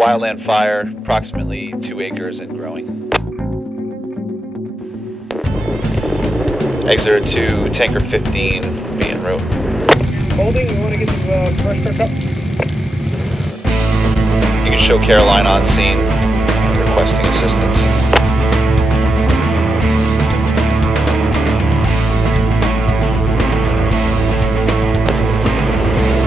wildland fire, approximately 2 acres and growing. Exit to tanker 15, being Rhode. Holding, you want to get the brush truck up? You can show Caroline on scene, requesting assistance.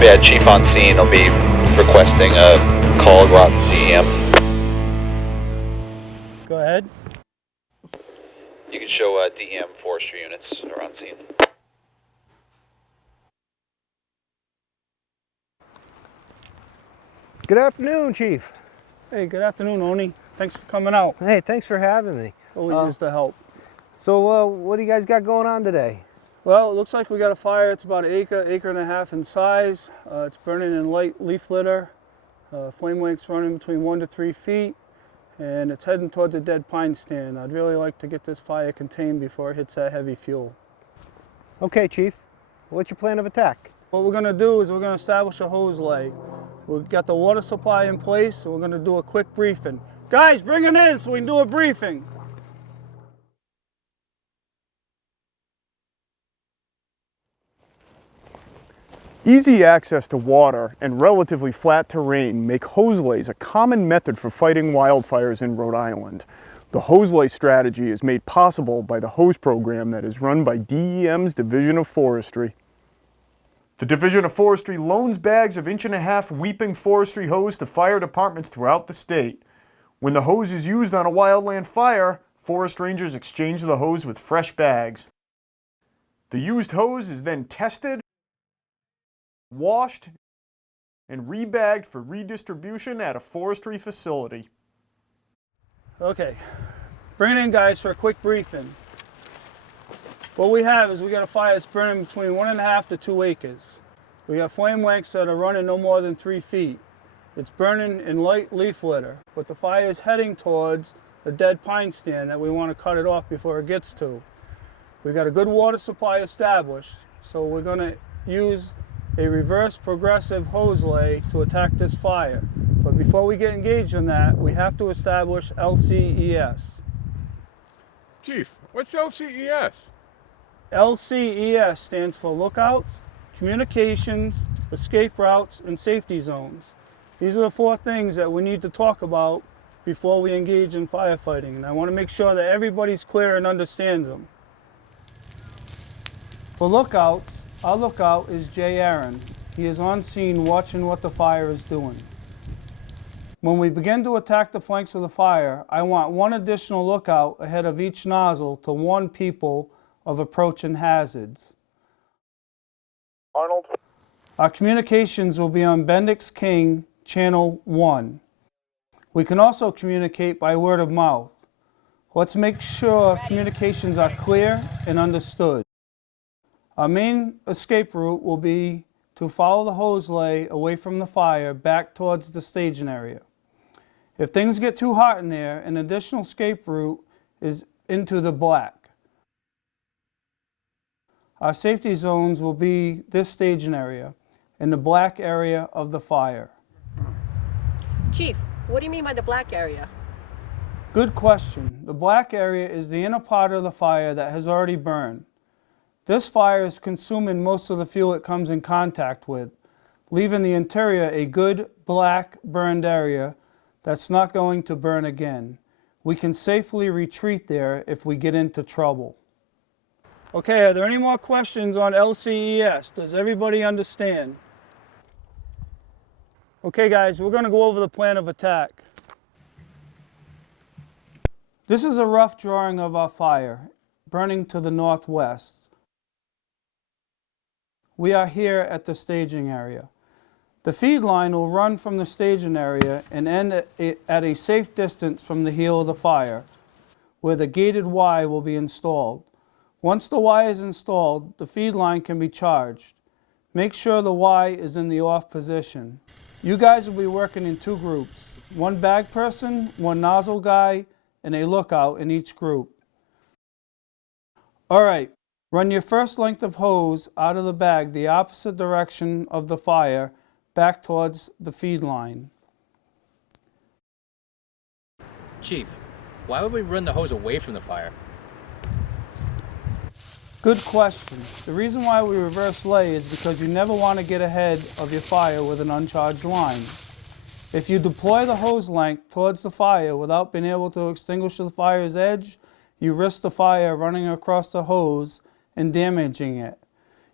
Yeah, Chief on scene will be requesting a call, go out to DEM. Go ahead. You can show DEM forestry units are on scene. Good afternoon, Chief. Hey, good afternoon, Oni. Thanks for coming out. Hey, thanks for having me. Always used to help. So what do you guys got going on today? Well, it looks like we got a fire. It's about an acre and a half in size. It's burning in light leaf litter. Flame length's running between 1 to 3 feet, and it's heading towards a dead pine stand. I'd really like to get this fire contained before it hits that heavy fuel. Okay, Chief. What's your plan of attack? What we're going to do is we're going to establish a hose lay. We've got the water supply in place, so we're going to do a quick briefing. Guys, bring it in so we can do a briefing. Easy access to water and relatively flat terrain make hose lays a common method for fighting wildfires in Rhode Island. The hose lay strategy is made possible by the hose program that is run by DEM's Division of Forestry. The Division of Forestry loans bags of 1.5-inch weeping forestry hose to fire departments throughout the state. When the hose is used on a wildland fire, forest rangers exchange the hose with fresh bags. The used hose is then tested, washed, and rebagged for redistribution at a forestry facility. Okay, bring it in, guys, for a quick briefing. What we have is we got a fire that's burning between 1.5 to 2 acres. We got flame lengths that are running no more than 3 feet. It's burning in light leaf litter, but the fire is heading towards a dead pine stand that we want to cut it off before it gets to. We got a good water supply established, so we're going to use a reverse progressive hose lay to attack this fire. But before we get engaged in that, we have to establish LCES. Chief, what's LCES? LCES stands for Lookouts, Communications, Escape Routes, and Safety Zones. These are the 4 things that we need to talk about before we engage in firefighting, and I want to make sure that everybody's clear and understands them. For lookouts, our lookout is Jay Aaron. He is on scene watching what the fire is doing. When we begin to attack the flanks of the fire, I want 1 additional lookout ahead of each nozzle to warn people of approaching hazards. Arnold? Our communications will be on Bendix King, Channel 1. We can also communicate by word of mouth. Let's make sure communications are clear and understood. Our main escape route will be to follow the hose lay away from the fire back towards the staging area. If things get too hot in there, an additional escape route is into the black. Our safety zones will be this staging area and the black area of the fire. Chief, what do you mean by the black area? Good question. The black area is the inner part of the fire that has already burned. This fire is consuming most of the fuel it comes in contact with, leaving the interior a good black burned area that's not going to burn again. We can safely retreat there if we get into trouble. Okay, are there any more questions on LCES? Does everybody understand? Okay guys, we're going to go over the plan of attack. This is a rough drawing of our fire, burning to the northwest. We are here at the staging area. The feed line will run from the staging area and end at a safe distance from the heel of the fire, where the gated Y will be installed. Once the Y is installed, the feed line can be charged. Make sure the Y is in the off position. You guys will be working in 2 groups, 1 bag person, 1 nozzle guy, and a lookout in each group. All right. Run your first length of hose out of the bag the opposite direction of the fire, back towards the feed line. Chief, why would we run the hose away from the fire? Good question. The reason why we reverse lay is because you never want to get ahead of your fire with an uncharged line. If you deploy the hose length towards the fire without being able to extinguish the fire's edge, you risk the fire running across the hose and damaging it.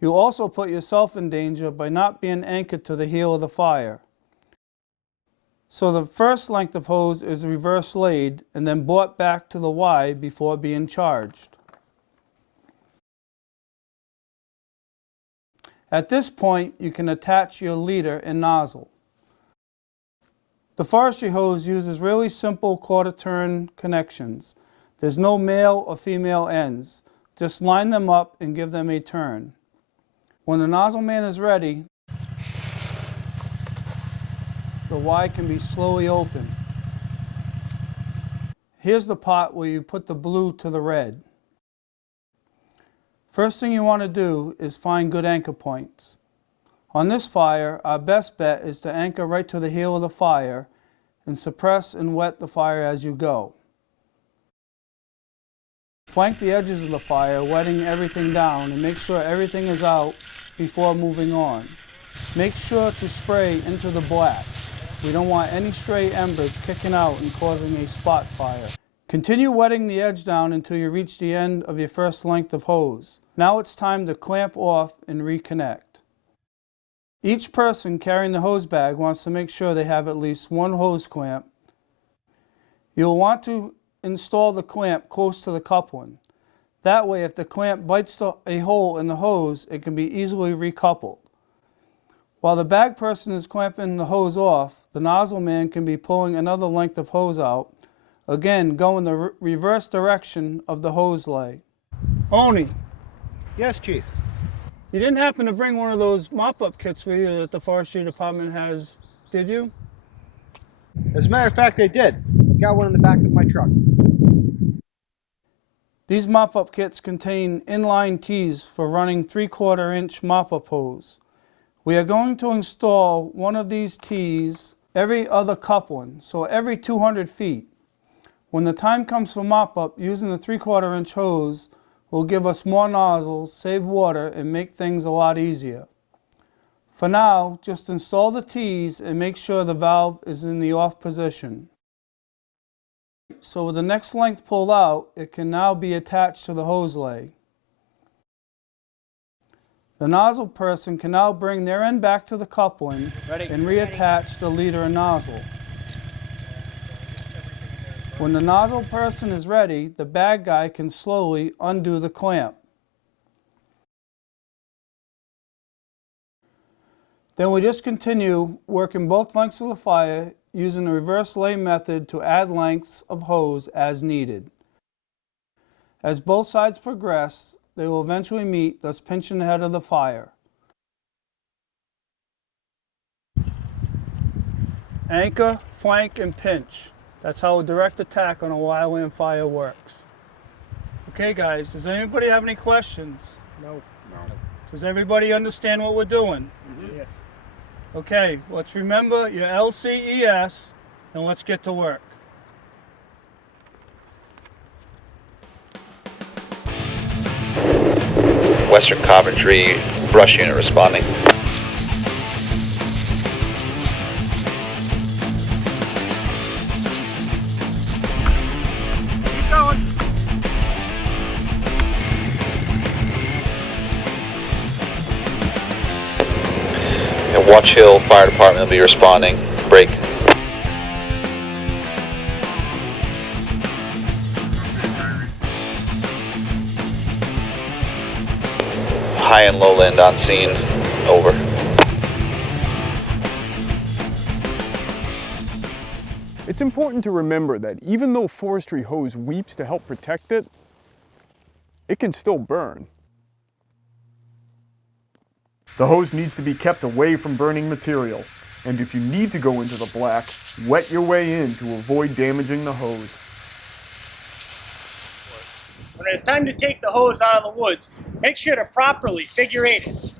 You also put yourself in danger by not being anchored to the heel of the fire. So the first length of hose is reverse laid and then brought back to the Y before being charged. At this point, you can attach your leader and nozzle. The forestry hose uses really simple quarter turn connections. There's no male or female ends. Just line them up and give them a turn. When the nozzle man is ready, the Y can be slowly opened. Here's the pot where you put the blue to the red. First thing you want to do is find good anchor points. On this fire, our best bet is to anchor right to the heel of the fire and suppress and wet the fire as you go. Flank the edges of the fire, wetting everything down, and make sure everything is out before moving on. Make sure to spray into the black. We don't want any stray embers kicking out and causing a spot fire. Continue wetting the edge down until you reach the end of your first length of hose. Now it's time to clamp off and reconnect. Each person carrying the hose bag wants to make sure they have at least one hose clamp. You'll want to install the clamp close to the coupling. That way, if the clamp bites a hole in the hose, it can be easily recoupled. While the bag person is clamping the hose off, the nozzle man can be pulling another length of hose out. Again, go in the reverse direction of the hose lay. Oni, Yes, Chief. you didn't happen to bring one of those mop-up kits with you that the forestry department has, did you? As a matter of fact, I did. Got one in the back of my truck. These mop-up kits contain inline tees for running 3/4 inch mop-up hose. We are going to install one of these tees every other coupling, so every 200 feet. When the time comes for mop-up, using the 3/4 inch hose will give us more nozzles, save water, and make things a lot easier. For now, just install the tees and make sure the valve is in the off position. So with the next length pulled out, it can now be attached to the hose lay. The nozzle person can now bring their end back to the coupling and reattach the leader and nozzle. When the nozzle person is ready, the bag guy can slowly undo the clamp. Then we just continue working both lengths of the fire using the reverse lay method to add lengths of hose as needed. As both sides progress, they will eventually meet, thus pinching the head of the fire. Anchor, flank, and pinch. That's how a direct attack on a wildland fire works. Okay guys, does anybody have any questions? No. Does everybody understand what we're doing? Yes. Okay, let's remember your LCES and let's get to work. Western Coventry brush unit responding. Keep going. And Watch Hill Fire Department will be responding. Break. High and Lowland on scene. Over. It's important to remember that even though forestry hose weeps to help protect it, it can still burn. The hose needs to be kept away from burning material, and if you need to go into the black, wet your way in to avoid damaging the hose. When it's time to take the hose out of the woods, make sure to properly figure eight it.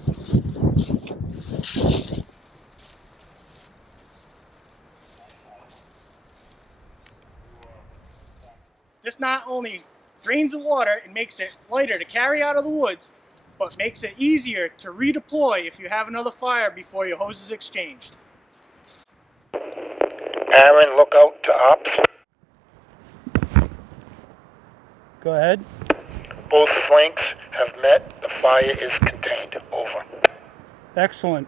This not only drains the water and makes it lighter to carry out of the woods, but makes it easier to redeploy if you have another fire before your hose is exchanged. Aaron, look out to ops. Go ahead. Both flanks have met. The fire is contained. Over. Excellent.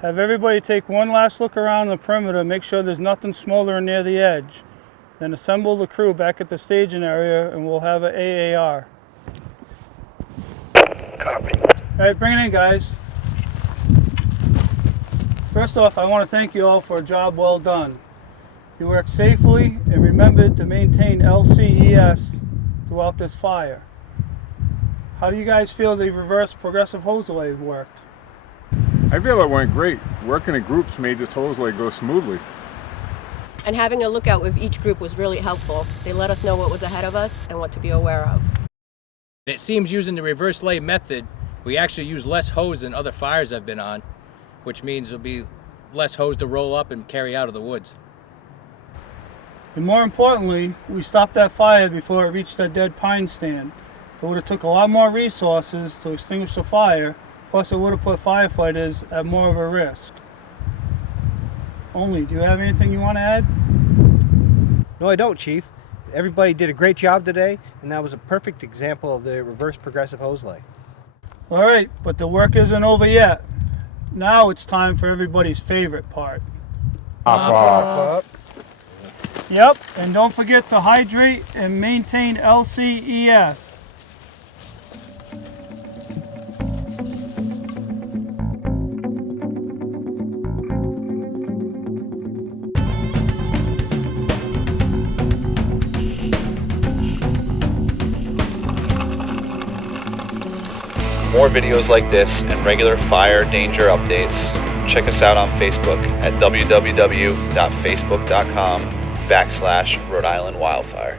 Have everybody take one last look around the perimeter, make sure there's nothing smoldering near the edge. Then assemble the crew back at the staging area and we'll have an AAR. Copy. All right, bring it in, guys. First off, I want to thank you all for a job well done. You worked safely and remembered to maintain LCES throughout this fire. How do you guys feel the reverse progressive hose delay worked? I feel it went great. Working in groups made this hose lay go smoothly. And having a lookout with each group was really helpful. They let us know what was ahead of us and what to be aware of. It seems using the reverse lay method, we actually use less hose than other fires I've been on, which means there'll be less hose to roll up and carry out of the woods. And more importantly, we stopped that fire before it reached that dead pine stand. It would have took a lot more resources to extinguish the fire, plus it would have put firefighters at more of a risk. Only, do you have anything you want to add? No, I don't, Chief. Everybody did a great job today, and that was a perfect example of the reverse progressive hose lay. All right, but the work isn't over yet. Now it's time for everybody's favorite part. Yep, and don't forget to hydrate and maintain LCES. More videos like this and regular fire danger updates, check us out on Facebook at www.facebook.com/Rhode Island Wildfire.